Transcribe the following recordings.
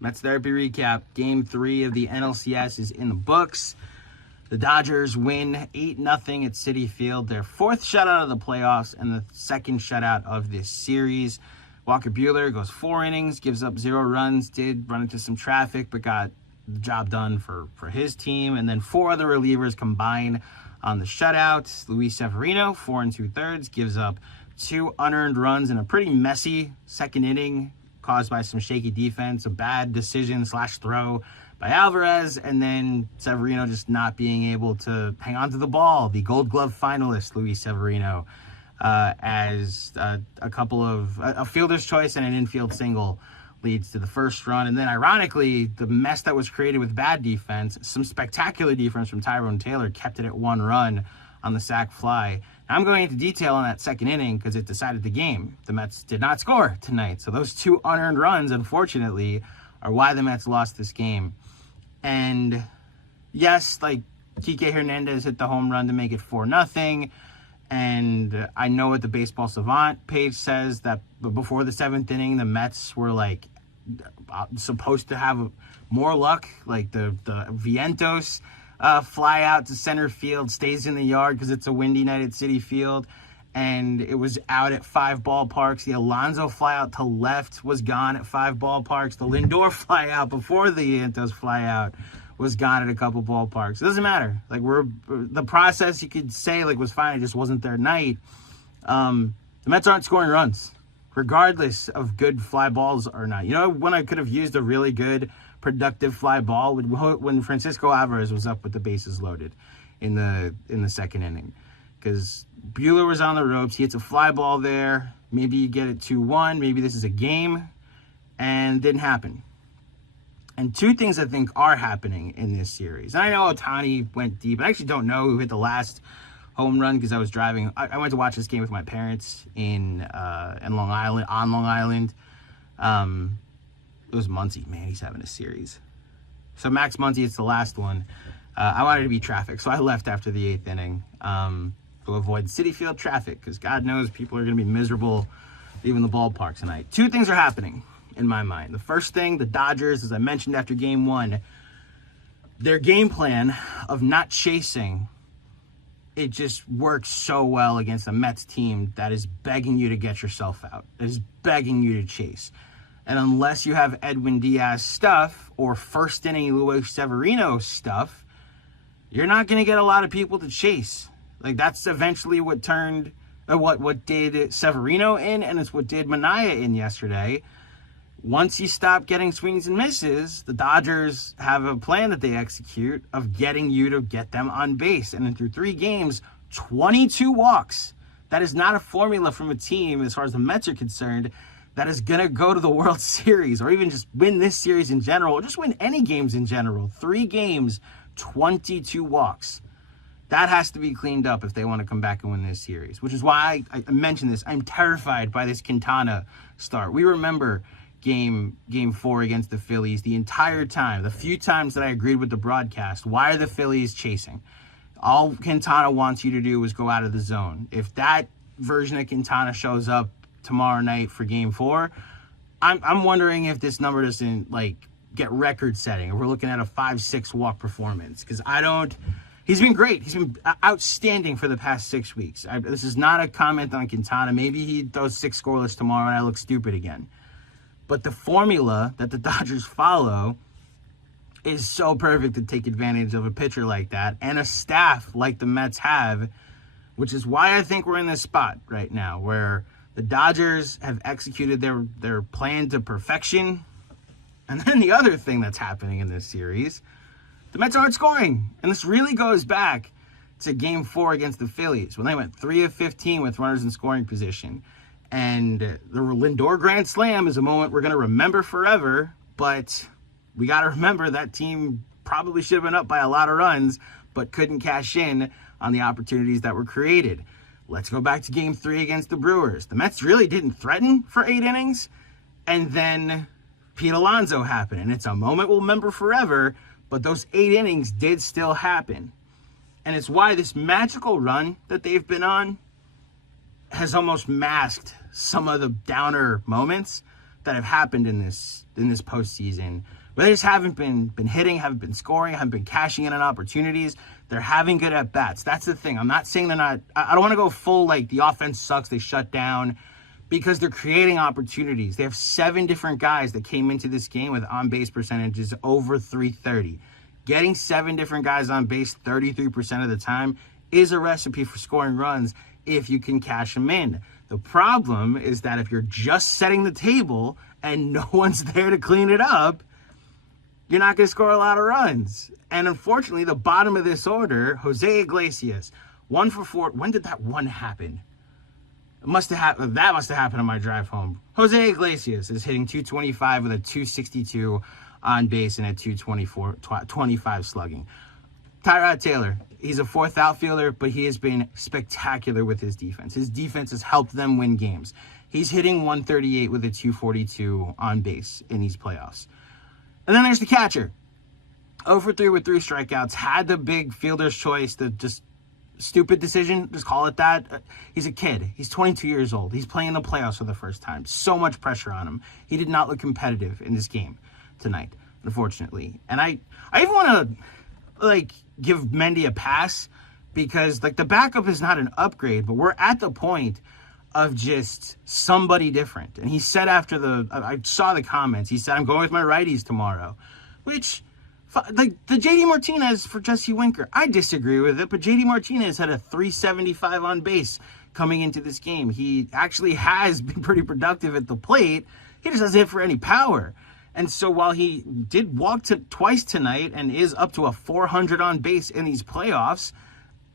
Mets Therapy Recap. Game 3 of the NLCS is in the books. The Dodgers win 8-0 at Citi Field, their 4th shutout of the playoffs and the 2nd shutout of this series. Walker Buehler goes 4 innings, gives up 0 runs, did run into some traffic, but got the job done for his team. And then 4 other relievers combine on the shutout. Luis Severino, 4 2/3, gives up 2 unearned runs in a pretty messy 2nd inning, caused by some shaky defense, a bad decision / throw by Alvarez, and then Severino just not being able to hang on to the ball. The Gold Glove finalist, Luis Severino, as a fielder's choice and an infield single leads to the first run. And then, ironically, the mess that was created with bad defense, some spectacular defense from Tyrone Taylor, kept it at 1 run on the sac fly. I'm going into detail on that 2nd inning because it decided the game. The Mets did not score tonight. So those 2 unearned runs, unfortunately, are why the Mets lost this game. And yes, like, Kike Hernandez hit the home run to make it 4-0. And I know what the Baseball Savant page says, that before the 7th inning, the Mets were like supposed to have more luck. Like the Vientos fly out to center field, stays in the yard because it's a windy night at Citi Field, and it was out at 5 ballparks. The Alonso fly out to left was gone at 5 ballparks. The Lindor fly out before the Vientos fly out was gone at a couple ballparks. It doesn't matter. Like, the process, you could say, like, was fine. It just wasn't their night. The Mets aren't scoring runs, regardless of good fly balls or not. You know when I could have used a really good productive fly ball? When Francisco Alvarez was up with the bases loaded in the 2nd inning, because Buehler was on the ropes. He hits a fly ball there. Maybe you get it 2-1. Maybe this is a game, and didn't happen. And 2 things I think are happening in this series. And I know Ohtani went deep. I actually don't know who hit the last home run because I was driving. I went to watch this game with my parents in Long Island. It was Muncy. Man, he's having a series. So Max Muncy, it's the last one. I wanted to beat traffic, so I left after the 8th inning to avoid Citi Field traffic, because God knows people are going to be miserable leaving the ballpark tonight. 2 things are happening in my mind. The first thing, the Dodgers, as I mentioned after game 1, their game plan of not chasing, it just works so well against a Mets team that is begging you to get yourself out. That is begging you to chase. And unless you have Edwin Diaz stuff or 1st inning Luis Severino stuff, you're not going to get a lot of people to chase. Like, that's eventually what turned, what did Severino in, and it's what did Manaea in yesterday. Once you stop getting swings and misses, the Dodgers have a plan that they execute of getting you to get them on base. And then through 3 games, 22 walks. That is not a formula from a team, as far as the Mets are concerned, that is going to go to the World Series or even just win this series in general, or just win any games in general. 3 games, 22 walks. That has to be cleaned up if they want to come back and win this series, which is why I mentioned this. I'm terrified by this Quintana start. We remember game 4 against the Phillies the entire time. The few times that I agreed with the broadcast, why are the Phillies chasing? All Quintana wants you to do is go out of the zone. If that version of Quintana shows up tomorrow night for game 4, I'm wondering if this number doesn't, like, get record setting, or we're looking at a 5-6 walk performance, because he's been great. He's been outstanding for the past 6 weeks. This is not a comment on Quintana. Maybe he throws 6 scoreless tomorrow and I look stupid again. But the formula that the Dodgers follow is so perfect to take advantage of a pitcher like that and a staff like the Mets have, which is why I think we're in this spot right now where the Dodgers have executed their plan to perfection. And then the other thing that's happening in this series, the Mets aren't scoring. And this really goes back to game 4 against the Phillies, when they went 3 of 15 with runners in scoring position. And the Lindor Grand Slam is a moment we're going to remember forever, but we got to remember that team probably should have been up by a lot of runs, but couldn't cash in on the opportunities that were created. Let's go back to game 3 against the Brewers. The Mets really didn't threaten for 8 innings, and then Pete Alonso happened. And it's a moment we'll remember forever, but those 8 innings did still happen. And it's why this magical run that they've been on has almost masked some of the downer moments that have happened in this postseason, where they just haven't been hitting, haven't been scoring, haven't been cashing in on opportunities. They're having good at bats. That's the thing. I'm not saying they're not. I don't want to go full like the offense sucks, they shut down, because they're creating opportunities. They have 7 different guys that came into this game with on-base percentages over 330. Getting 7 different guys on base 33% of the time is a recipe for scoring runs if you can cash them in. The problem is that if you're just setting the table and no one's there to clean it up, you're not going to score a lot of runs. And unfortunately, the bottom of this order, Jose Iglesias, 1 for 4. When did that one happen? That must have happened on my drive home. Jose Iglesias is hitting 225 with a 262 on base and a 225 slugging. Tyrod Taylor, he's a 4th outfielder, but he has been spectacular with his defense. His defense has helped them win games. He's hitting 138 with a 242 on base in these playoffs. And then there's the catcher. 0 for 3 with 3 strikeouts. Had the big fielder's choice, the just stupid decision, just call it that. He's a kid. He's 22 years old. He's playing the playoffs for the first time. So much pressure on him. He did not look competitive in this game tonight, unfortunately. And I even want to, give Mendy a pass, because, the backup is not an upgrade, but we're at the point of just somebody different. And he said after I saw the comments, he said, I'm going with my righties tomorrow, which, the JD Martinez for Jesse Winker, I disagree with it, but JD Martinez had a 375 on base coming into this game. He actually has been pretty productive at the plate. He just doesn't hit for any power. And so while he did walk twice tonight and is up to a 400 on base in these playoffs,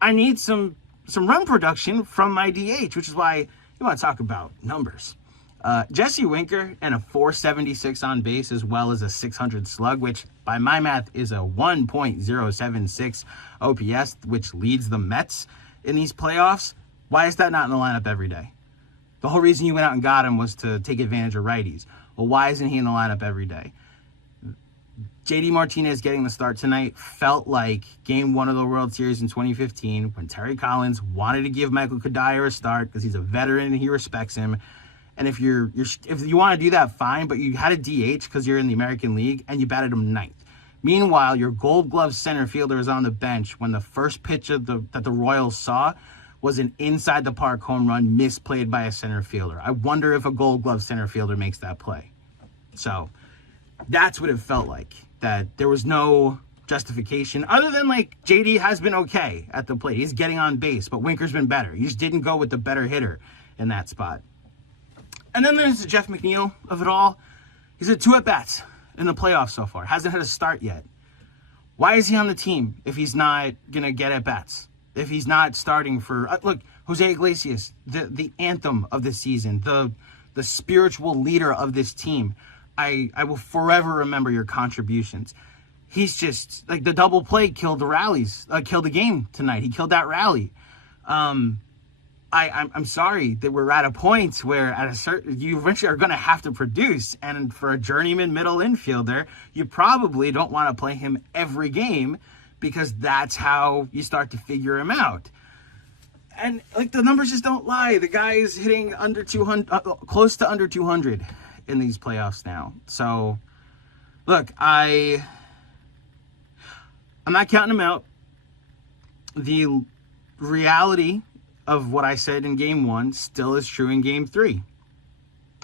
I need some run production from my DH, which is why you want to talk about numbers. Jesse Winker and a 476 on base, as well as a 600 slug, which by my math is a 1.076 OPS, which leads the Mets in these playoffs. Why is that not in the lineup every day? The whole reason you went out and got him was to take advantage of righties. Well, why isn't he in the lineup every day? JD Martinez getting the start tonight felt like Game 1 of the World Series in 2015 when Terry Collins wanted to give Michael Kadire a start because he's a veteran and he respects him. And if you want to do that, fine, but you had a DH because you're in the American League and you batted him 9th. Meanwhile, your Gold Glove center fielder is on the bench when the first pitch that the Royals saw was an inside the park home run misplayed by a center fielder. I wonder if a Gold Glove center fielder makes that play. So that's what it felt like, that there was no justification other than JD has been okay at the plate. He's getting on base, but Winker's been better. You just didn't go with the better hitter in that spot. And then there's the Jeff McNeil of it all. He's had 2 at-bats in the playoffs so far. Hasn't had a start yet. Why is he on the team if he's not going to get at-bats? If he's not starting for... look, Jose Iglesias, the anthem of this season, the spiritual leader of this team. I will forever remember your contributions. He's just... the double play killed the game tonight. He killed that rally. I'm sorry that we're at a point where you eventually are going to have to produce. And for a journeyman middle infielder, you probably don't want to play him every game, because that's how you start to figure him out. And the numbers just don't lie. The guy is hitting under 200, close to under 200 in these playoffs now. So, look, I'm not counting him out. The reality of what I said in Game 1 still is true in Game 3.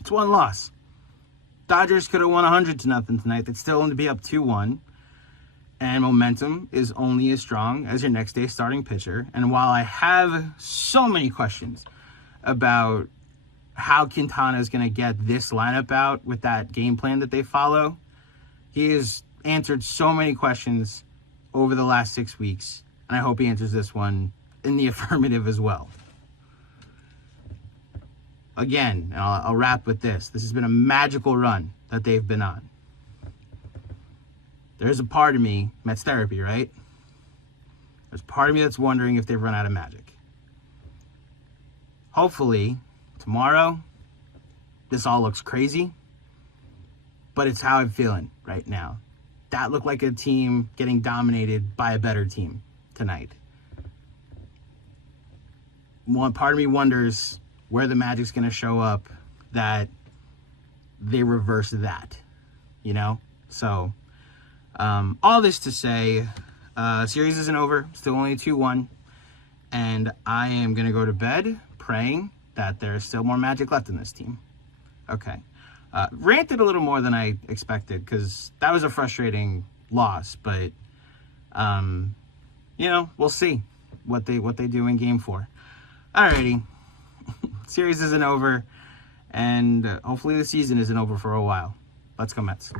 It's 1 loss. Dodgers could have won 100-0 tonight. They'd still only be up 2-1. And momentum is only as strong as your next day starting pitcher. And while I have so many questions about how Quintana is going to get this lineup out with that game plan that they follow, he has answered so many questions over the last 6 weeks. And I hope he answers this one in the affirmative as well. Again, and I'll wrap with this. This has been a magical run that they've been on. There's a part of me, Mets therapy, right? There's a part of me that's wondering if they've run out of magic. Hopefully, tomorrow, this all looks crazy, but it's how I'm feeling right now. That looked like a team getting dominated by a better team tonight. One part of me wonders where the magic's going to show up, that they reverse that, you know? So, all this to say, series isn't over, still only 2-1, and I am going to go to bed praying that there's still more magic left in this team. Okay. Ranted a little more than I expected, because that was a frustrating loss, but, you know, we'll see what they do in Game 4. Alrighty. Series isn't over, and hopefully the season isn't over for a while. Let's go Mets.